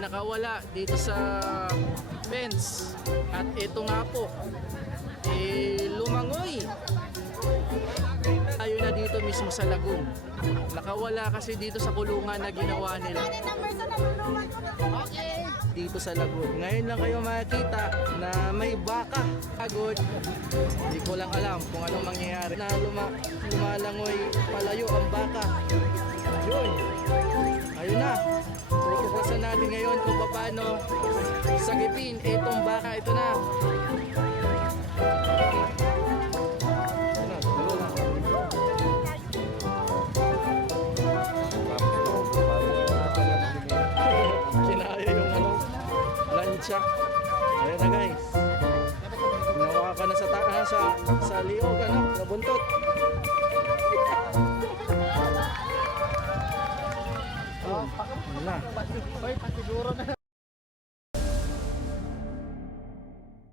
nakawala dito sa fence. At ito nga po, lumangoy. Tayo na dito mismo sa lagoon. Nakawala kasi dito sa kulungan na ginawa nila. Dito sa lagoon. Ngayon lang kayo makikita na may baka. Agod. Hindi ko lang alam kung anong mangyayari. Na lumalangoy palayo ang baka. Yun. Ayun na. Tutuklasan natin ngayon kung paano sagipin itong baka. Ito na. Kinaya yung lansya. Ayan na guys. Nakuha ka na sa taas, sa liog, sa buntot. Ayan na.